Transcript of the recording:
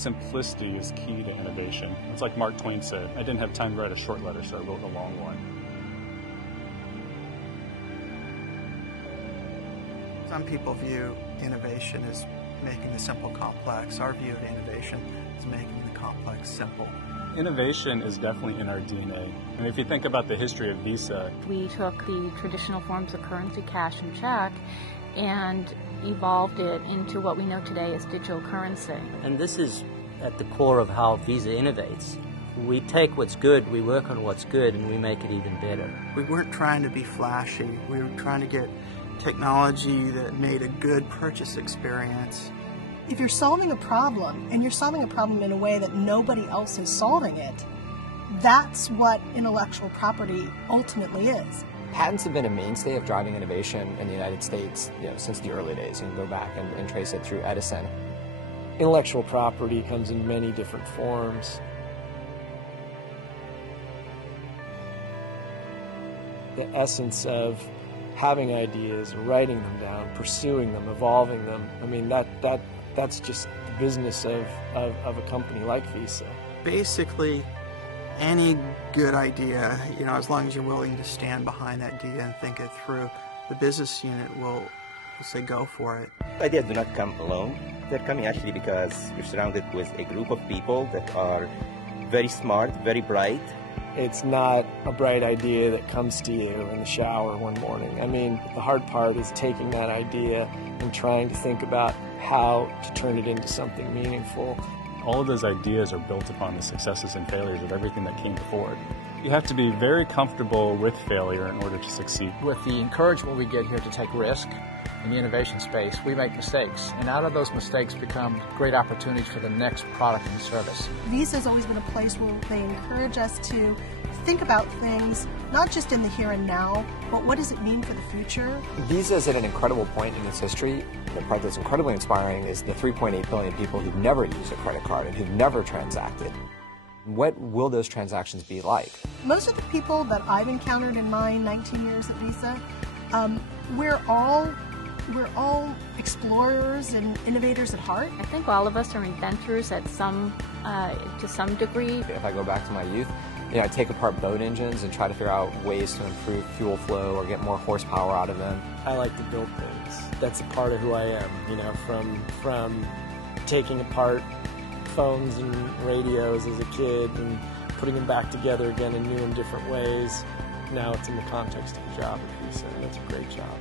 simplicity is key to innovation. It's like Mark Twain said, I didn't have time to write a short letter, so I wrote a long one. Some people view innovation as making the simple complex. Our view of innovation is making the complex simple. Innovation is definitely in our DNA. And if you think about the history of Visa, we took the traditional forms of currency, cash and check, and evolved it into what we know today as digital currency. And this is at the core of how Visa innovates. We take what's good, we work on what's good, and we make it even better. We weren't trying to be flashy. We were trying to get technology that made a good purchase experience. If you're solving a problem, and you're solving a problem in a way that nobody else is solving it, that's what intellectual property ultimately is. Patents have been a mainstay of driving innovation in the United States, since the early days. You can go back and trace it through Edison. Intellectual property comes in many different forms. The essence of having ideas, writing them down, pursuing them, evolving them, I mean, that's just the business of a company like Visa. Basically, any good idea, as long as you're willing to stand behind that idea and think it through, the business unit will say go for it. Ideas do not come alone. They're coming actually because you're surrounded with a group of people that are very smart, very bright. It's not a bright idea that comes to you in the shower one morning. I mean, the hard part is taking that idea and trying to think about how to turn it into something meaningful. all of those ideas are built upon the successes and failures of everything that came before it. You have to be very comfortable with failure in order to succeed. With the encouragement we get here to take risk in the innovation space, we make mistakes, and out of those mistakes become great opportunities for the next product and service. Visa has always been a place where they encourage us to think about things, not just in the here and now, but what does it mean for the future? Visa is at an incredible point in its history. The part that's incredibly inspiring is the 3.8 billion people who've never used a credit card and who've never transacted. What will those transactions be like? Most of the people that I've encountered in my 19 years at Visa, we're all explorers and innovators at heart. I think all of us are inventors at to some degree. If I go back to my youth, I take apart boat engines and try to figure out ways to improve fuel flow or get more horsepower out of them. I like to build things. That's a part of who I am, from taking apart phones and radios as a kid and putting them back together again in new and different ways. Now it's in the context of a job at Visa, and that's a great job.